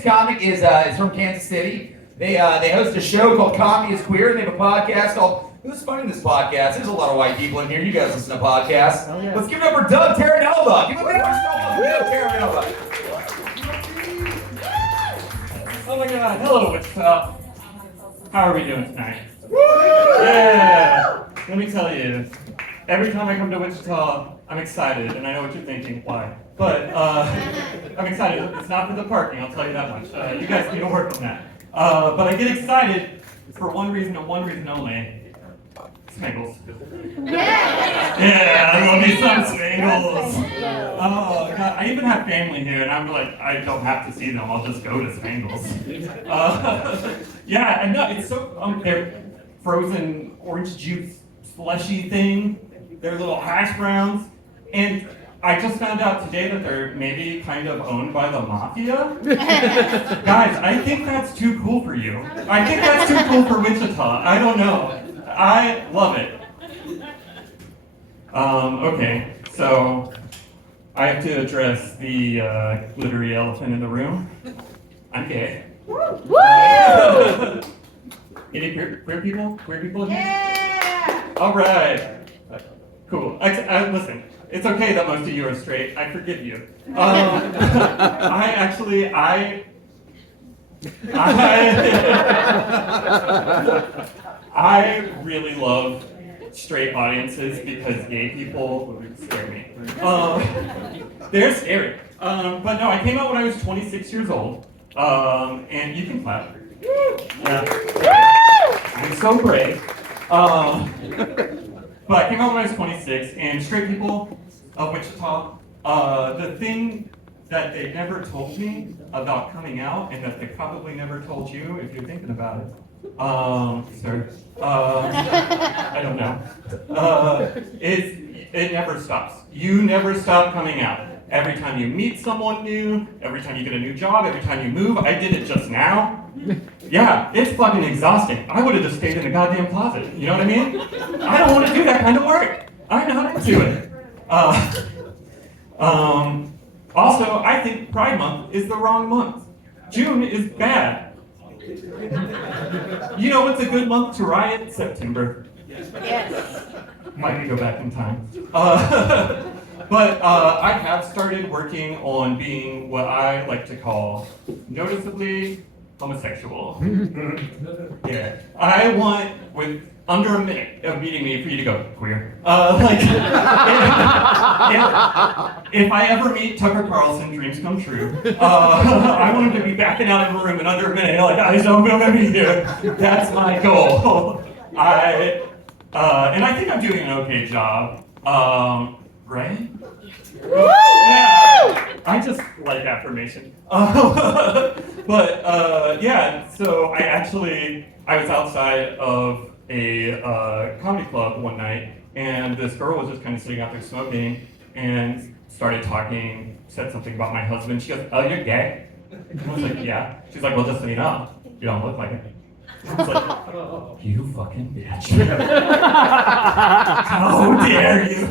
next comic is from Kansas City. They host a show called Comedy is Queer, and they have a podcast called Who's Funding This Podcast? There's a lot of white people in here. You guys listen to podcasts. Oh, yeah. Let's give it up for Doug Terranova. Give it up for Doug Terranova. Oh my God, hello, Wichita. How are we doing tonight? Yeah, let me tell you, every time I come to Wichita, I'm excited, and I know what you're thinking, why? But I'm excited. It's not for the parking, I'll tell you that much. You guys need to work on that. But I get excited for one reason and one reason only. Smangles. Yeah, I love me some Smangles. Oh God, I even have family here, and I'm like, I don't have to see them. I'll just go to Smangles. Yeah, and no, it's so they're frozen orange juice slushy thing. They're little hash browns, and I just found out today that they're maybe kind of owned by the mafia. Guys, I think that's too cool for you. I think that's too cool for Wichita. I don't know. I love it. Okay, so I have to address the glittery elephant in the room. I'm gay. Woo! Any queer people? Queer people in here? Yeah! All right. Cool. Listen, it's okay that most of you are straight. I forgive you. I really love straight audiences because gay people scare me. They're scary. But no, I came out when I was 26 years old. And you can clap. Yeah. I'm so brave. But I came out when I was 26, and straight people of Wichita, the thing that they never told me about coming out, and that they probably never told you if you're thinking about it, sir, I don't know, is it never stops. You never stop coming out. Every time you meet someone new, every time you get a new job, every time you move. I did it just now. Yeah, it's fucking exhausting. I would have just stayed in the goddamn closet. You know what I mean? I don't want to do that kind of work. I know how to do it. Also, I think Pride Month is the wrong month. June is bad. You know what's a good month to riot? September. Yes. Might go back in time. But I have started working on being what I like to call noticeably homosexual. Yeah. I want, with under a minute of meeting me, for you to go, queer. If I ever meet Tucker Carlson, dreams come true, I want him to be backing out of the room in under a minute, like, I don't want to be here. That's my goal. And I think I'm doing an okay job. Right? Yeah. I just like affirmation. Yeah, so I was outside of a comedy club one night, and this girl was just kind of sitting out there smoking and started talking, said something about my husband. She goes, "Oh, you're gay?" And I was like, "Yeah." She's like, "Well, just so you know, you don't look like it." I was like, "You fucking bitch. How dare you?"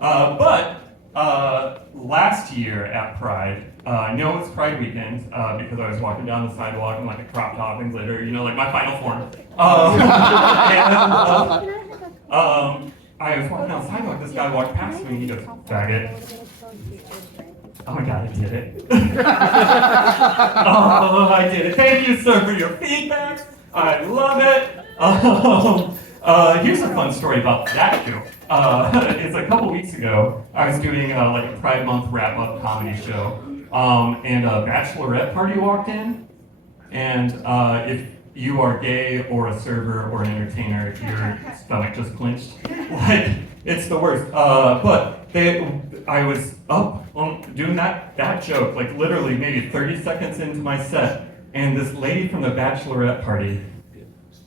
But last year at Pride, I know it's Pride weekend because I was walking down the sidewalk in like a crop top and glitter, you know, like my final form. I was walking down the sidewalk, this guy walked past me and he goes, "Faggot." Oh my God, I did it. Oh, I did it. Thank you, sir, for your feedback. I love it. Here's a fun story about that joke. It's a couple weeks ago, I was doing like a Pride Month wrap-up comedy show, and a bachelorette party walked in, and if you are gay or a server or an entertainer, your stomach just clenched. Like, it's the worst. But I was up on doing that joke, like literally maybe 30 seconds into my set, and this lady from the bachelorette party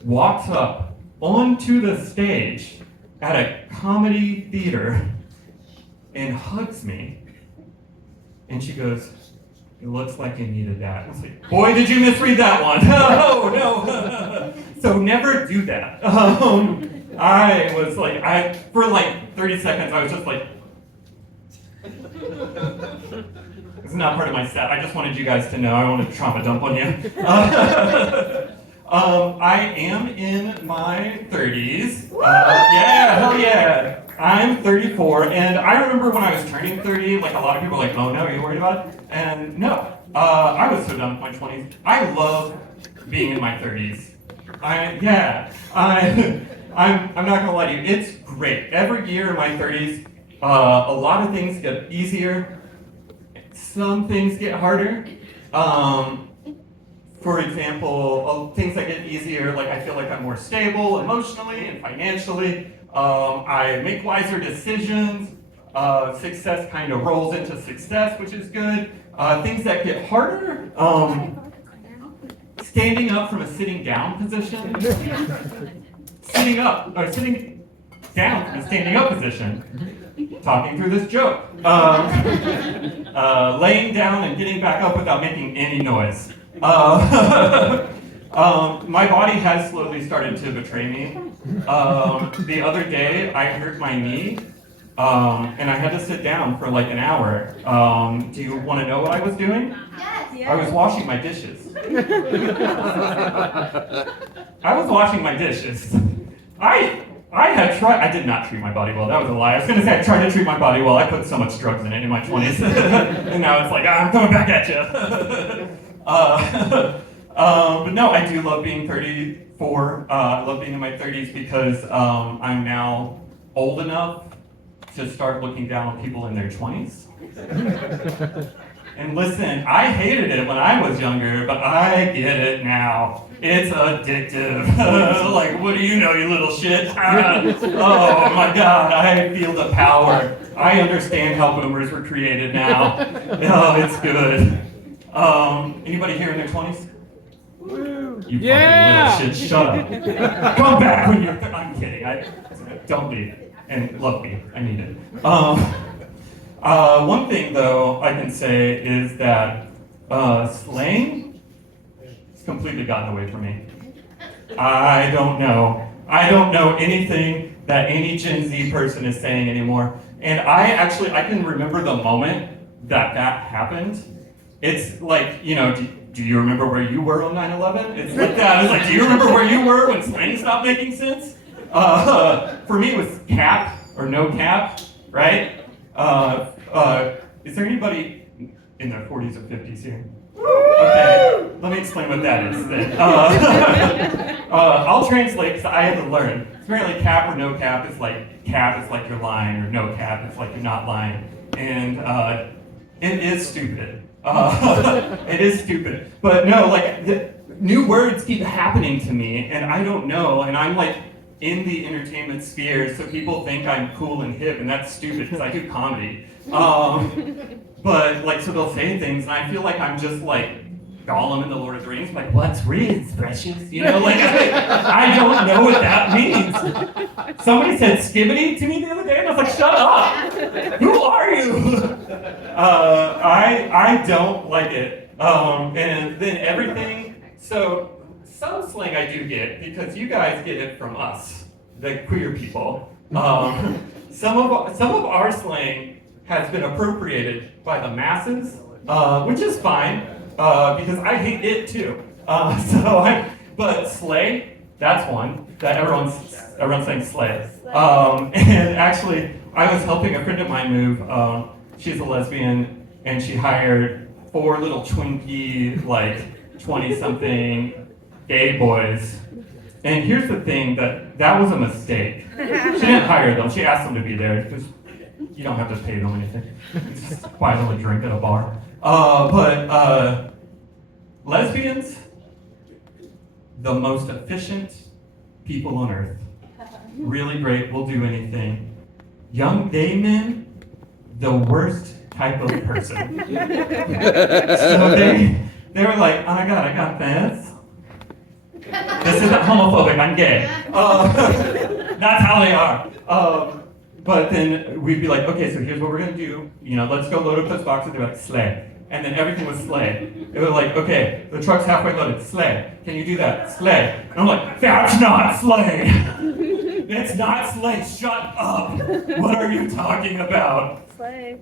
walks up onto the stage at a comedy theater and hugs me. And she goes, "It looks like you needed that." I was like, "Boy, did you misread that one." No. So never do that. I was like, for like 30 seconds, I was just like, isn't not part of my set. I just wanted you guys to know. I wanted to trauma dump on you. I am in my 30s. Yeah, hell yeah. I'm 34, and I remember when I was turning 30, like a lot of people were like, oh no, are you worried about it? And no, I was so done with my 20s. I love being in my 30s. I'm not gonna lie to you, it's great. Every year in my 30s, a lot of things get easier, some things get harder. For example, things that get easier, like I feel like I'm more stable emotionally and financially. I make wiser decisions. Success kind of rolls into success, which is good. Things that get harder, standing up from a sitting down position. Sitting down from a standing up position. Talking through this joke. Laying down and getting back up without making any noise. My body has slowly started to betray me. The other day, I hurt my knee, and I had to sit down for like an hour. Do you want to know what I was doing? Yes. I was washing my dishes. I was washing my dishes. I did not treat my body well. That was a lie. I was going to say I tried to treat my body well. I put so much drugs in it in my 20s. And now it's like, I'm coming back at you. But no, I do love being 34. I love being in my 30s because I'm now old enough to start looking down on people in their 20s. And listen, I hated it when I was younger, but I get it now. It's addictive. Like, what do you know, you little shit? Oh my God, I feel the power. I understand how boomers were created now. Oh, it's good. Anybody here in their 20s? You fucking little shit, shut up. Come back when you're, I'm kidding. Don't leave. And love me, I need it. One thing though I can say is that slang has completely gotten away from me. I don't know anything that any Gen Z person is saying anymore. And I can remember the moment that happened. It's like, do you remember where you were on 9/11? It's like that. It's like, do you remember where you were when slang stopped making sense? For me, it was cap or no cap, right? Is there anybody in their 40s or 50s here? Okay, let me explain what that is then. I'll translate because I had to learn. Apparently cap or no cap is like you're lying, or no cap is like you're not lying. And it is stupid. It is stupid. But no, like, new words keep happening to me, and I don't know, and I'm like, in the entertainment sphere, so people think I'm cool and hip, and that's stupid because I do comedy. But like, so they'll say things, and I feel like I'm just like Gollum in the Lord of the Rings, like, what's riz, precious? Like I don't know what that means. Somebody said skibbity to me the other day, and I was like, shut up! Who are you? I don't like it. And then everything. So. Some slang I do get, because you guys get it from us, the queer people. Some of our slang has been appropriated by the masses, which is fine, because I hate it too. But slay, that's one that everyone's saying slay. And actually, I was helping a friend of mine move. She's a lesbian, and she hired 4 little twinkie, like 20-something. Gay boys. And here's the thing, that was a mistake. She didn't hire them, she asked them to be there, because you don't have to pay them anything. Just buy them a drink at a bar. But lesbians, the most efficient people on earth. Really great, will do anything. Young gay men, the worst type of person. So they were like, oh my God, I got this. This isn't homophobic, I'm gay. That's how they are. But then we'd be like, okay, so here's what we're gonna do. Let's go load up those boxes. They're like, slay. And then everything was slay. It was like, okay, the truck's halfway loaded, slay. Can you do that? Slay. And I'm like, that's not slay. It's not slay, shut up. What are you talking about? Slay.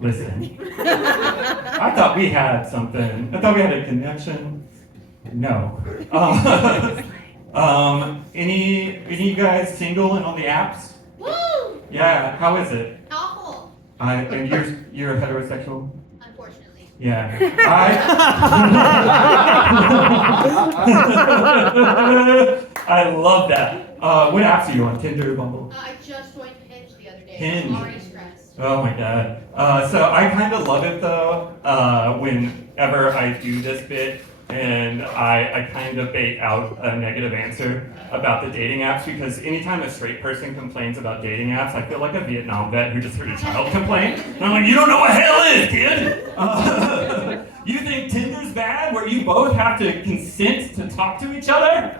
Listen. I thought we had something. I thought we had a connection. No. Any of you guys single and on the apps? Woo! Yeah. How is it? Awful. And you're heterosexual? Unfortunately. Yeah. I love that. What apps are you on? Tinder, Bumble? I just joined Hinge the other day. Hinge. I'm already stressed. Oh my god. So I kind of love it though, whenever I do this bit and I kind of bait out a negative answer about the dating apps, because anytime a straight person complains about dating apps, I feel like a Vietnam vet who just heard a child complain. And I'm like, you don't know what hell is, kid! You think Tinder's bad, where you both have to consent to talk to each other?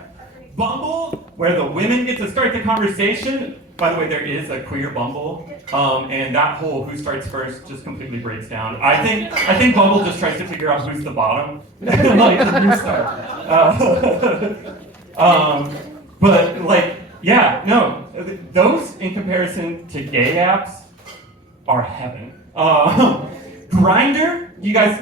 Bumble, where the women get to start the conversation. By the way, there is a queer Bumble, and that whole who starts first just completely breaks down. I think Bumble just tries to figure out who's the bottom, like you start. But like, yeah, no, those in comparison to gay apps are heaven. Grindr, you guys,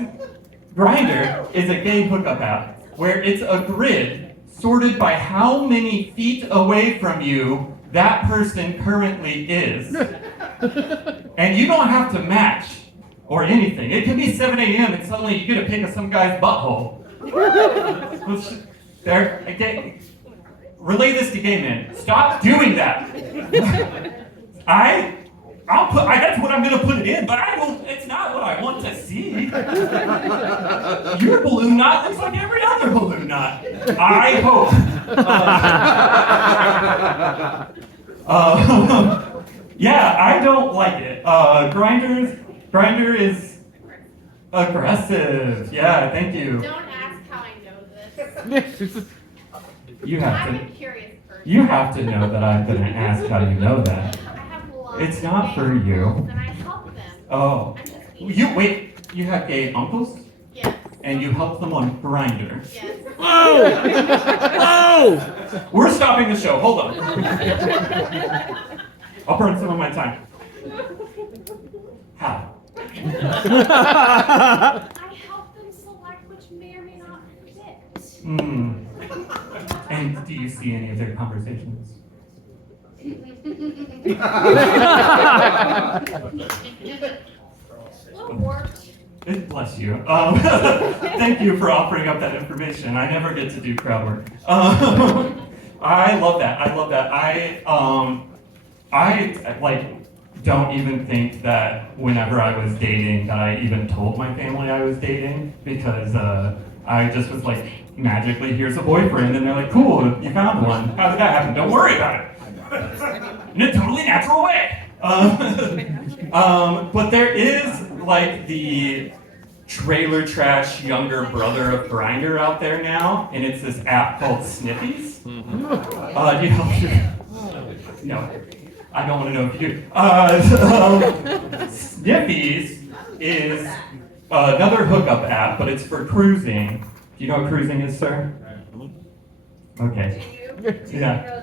Grindr is a gay hookup app where it's a grid sorted by how many feet away from you that person currently is. And you don't have to match or anything. It can be 7 a.m. and suddenly you get a pic of some guy's butthole. Relay this to gay men. Stop doing that. That's what I'm gonna put it in, but it's not what I want to see. Your balloon knot looks like every other balloon knot. I hope. Yeah, I don't like it. Grindr is aggressive. Yeah, thank you. Don't ask how I know this. You have I'm to. a curious person. You have to know that I'm gonna ask how you know that. I have lots It's of not gay for you. uncles, and I help them. Oh, I'm just being you have gay uncles, Yes. and you help them on Grindr. Yes. We're stopping the show. Hold on. I'll burn some of my time. How? I help them select which may or may not fit. And do you see any of their conversations? Well, worked. Bless you. Thank you for offering up that information. I never get to do crowd work. I love that. I don't even think that whenever I was dating that I even told my family I was dating, because I just was like, magically, here's a boyfriend, and they're like, cool, you found one. How did that happen? Don't worry about it. In a totally natural way. But there is like the trailer trash younger brother of Grindr out there now, and it's this app called Sniffies. No, I don't want to know if you do. Sniffies is another hookup app, but it's for cruising. Do you know what cruising is, sir? Okay. Yeah.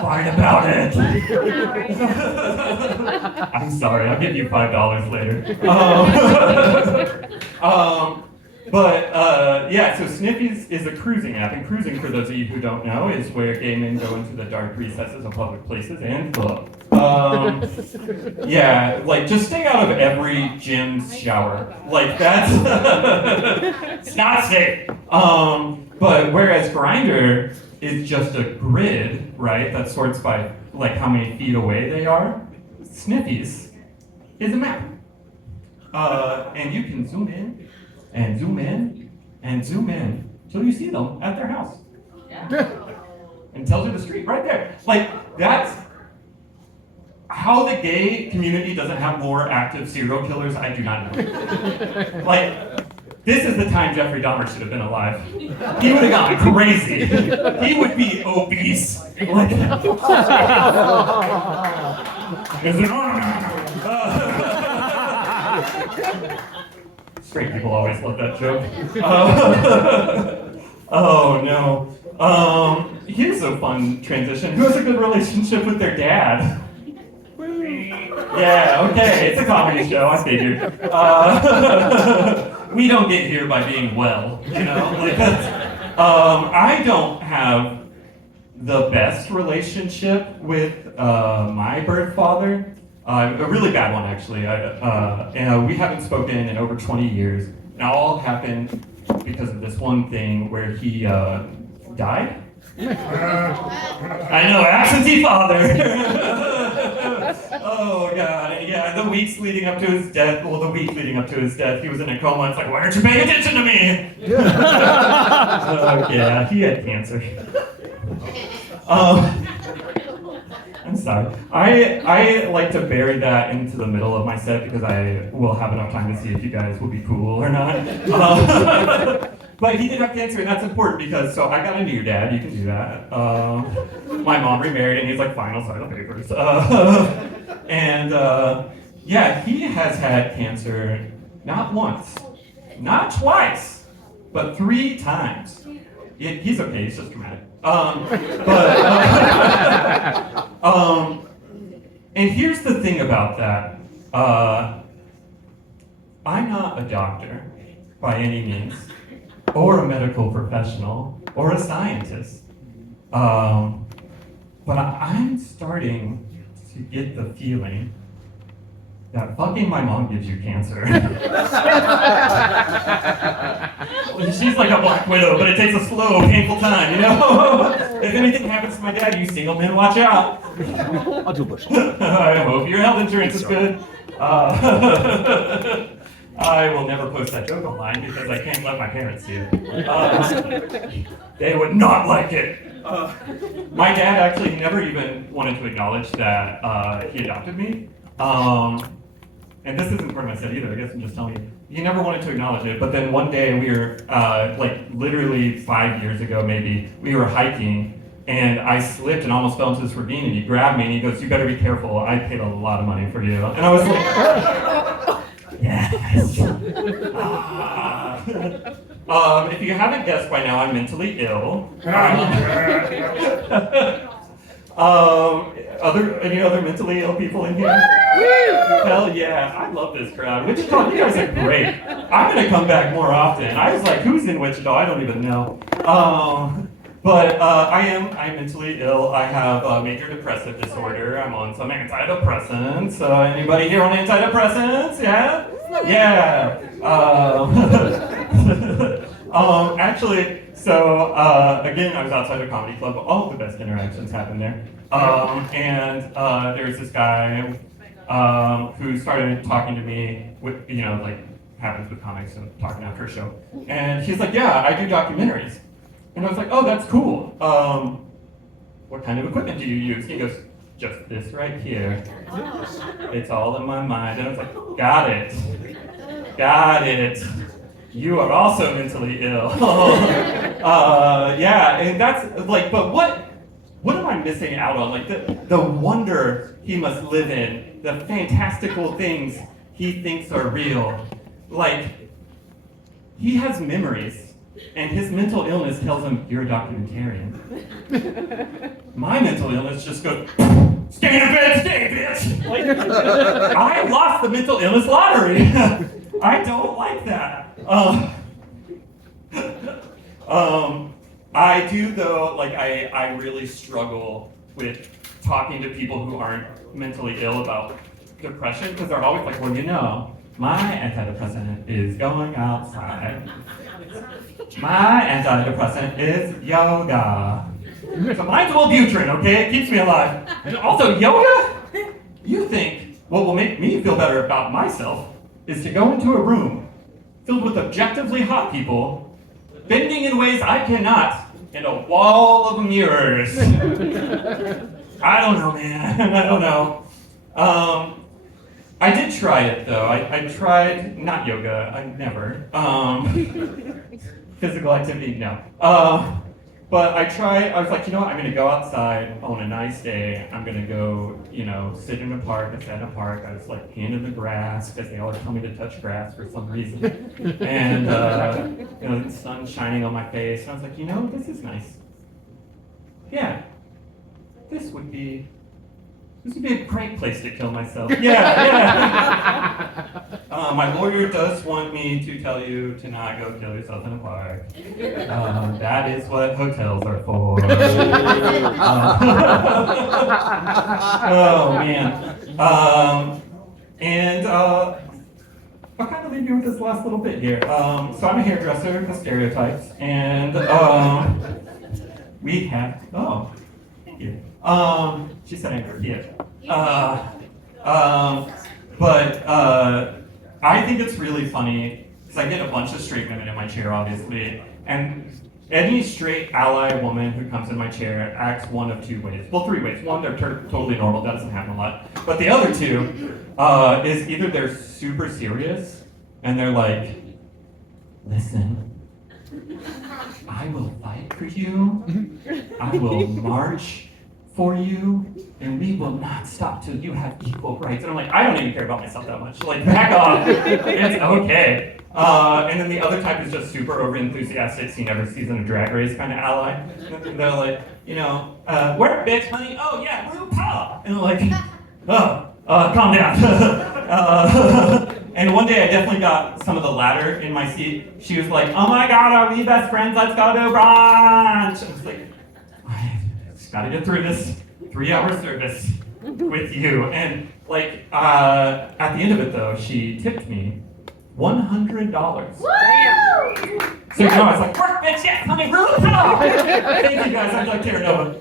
Fight about it. I'm sorry, I'll give you $5 later. Yeah, so Sniffies is a cruising app, and cruising, for those of you who don't know, is where gay men go into the dark recesses of public places and fuck. Yeah, like, just stay out of every gym's shower. Like, that's, it's not safe. But whereas Grindr is just a grid, right, that sorts by, like, how many feet away they are, Sniffies is a map. And you can zoom in, and zoom in, and zoom in, till you see them at their house. And tells you the street right there. Like, that's how the gay community doesn't have more active serial killers, I do not know. Like, this is the time Jeffrey Dahmer should have been alive. He would have gone crazy. He would be obese. Like, straight people always love that joke. Oh no. Here's a fun transition. Who has a good relationship with their dad? Yeah, okay, it's a comedy show, I figured. We don't get here by being well, you know? Like that's, I don't have the best relationship with my birth father. A really bad one, actually. And we haven't spoken in over 20 years. And it all happened because of this one thing where he died. I know, absentee father. Oh god, yeah. The week leading up to his death, he was in a coma. It's like, why aren't you paying attention to me? Oh yeah, he had cancer. I'm sorry. I like to bury that into the middle of my set because I will have enough time to see if you guys will be cool or not. But he did have cancer, and that's important because, so I got a new dad, you can do that. My mom remarried, and he's like, final side of papers. Yeah, he has had cancer not once, not twice, but 3 times. He's okay, he's just dramatic. And here's the thing about that. I'm not a doctor by any means, or a medical professional, or a scientist. But I'm starting to get the feeling that fucking my mom gives you cancer. She's like a black widow, but it takes a slow, painful time, you know? If anything happens to my dad, you single men, watch out. I'll do a bush. I hope your health insurance is good. I will never post that joke online because I can't let my parents see it. They would not like it. My dad actually never even wanted to acknowledge that he adopted me. And this isn't part of my set either, I guess I'm just telling you. He never wanted to acknowledge it, but then one day we were, like literally 5 years ago maybe, we were hiking and I slipped and almost fell into this ravine and he grabbed me and he goes, you better be careful, I paid a lot of money for you. And I was like, yes. If you haven't guessed by now, I'm mentally ill. Any other mentally ill people in here? Hell yeah, I love this crowd. Wichita, you guys are great. I'm gonna come back more often. I was like, who's in Wichita? I don't even know. I'm mentally ill. I have a major depressive disorder. I'm on some antidepressants. Anybody here on antidepressants? Yeah? Yeah. Actually, so again, I was outside a comedy club. All of the best interactions happened there. There's this guy who started talking to me with, you know, like happens with comics and talking after a show. And he's like, yeah, I do documentaries. And I was like, oh, that's cool. What kind of equipment do you use? He goes, just this right here. It's all in my mind. And I was like, got it. You are also mentally ill. Yeah, and that's like, but what am I missing out on? Like the wonder he must live in, the fantastical things he thinks are real. Like, he has memories, and his mental illness tells him, you're a documentarian. My mental illness just goes, stay in bed, stay, bitch! Like, I lost the mental illness lottery. I don't like that. I do though, like I really struggle with talking to people who aren't mentally ill about depression because they're always like, well, you know, my antidepressant is going outside. My antidepressant is yoga. So mine's Wellbutrin, okay? It keeps me alive. And also yoga? You think what will make me feel better about myself is to go into a room filled with objectively hot people, bending in ways I cannot, and a wall of mirrors. I don't know, man. I don't know. I did try it, though. I tried, not yoga, I never. Physical activity, no. But I was like, you know what, I'm gonna go outside on a nice day. I'm gonna go, you know, sit in a park. I sat in a park. I was like hand in the grass because they always tell me to touch grass for some reason. And, you know, the sun shining on my face. And I was like, you know, this is nice. Yeah, this would be This would be a great place to kill myself. Yeah. My lawyer does want me to tell you to not go kill yourself in a park. That is what hotels are for. Oh man. I'll kind of leave you with this last little bit here. So I'm a hairdresser, the stereotypes, and we have. Oh, thank you. She said I heard you. But I think it's really funny because I get a bunch of straight women in my chair, obviously, and any straight ally woman who comes in my chair acts one of two ways. Well, three ways. One, they're totally normal. That doesn't happen a lot. But the other two is either they're super serious and they're like, listen, I will fight for you. I will march for you, and we will not stop till you have equal rights. And I'm like, I don't even care about myself that much. Like, back off. It's okay. And then the other type is just super over enthusiastic, seen every season of Drag Race kind of ally. And they're like, where bitch, honey? Oh yeah, RuPaul. And I'm like, calm down. And one day I definitely got some of the latter in my seat. She was like, oh my God, are we best friends? Let's go to brunch. I was like, I just gotta get through this 3-hour service with you. And like, at the end of it though, she tipped me $100. Woo! So I was like, work bitch, yes, honey, RuPaul. Thank you guys, I'm Doug Terranova.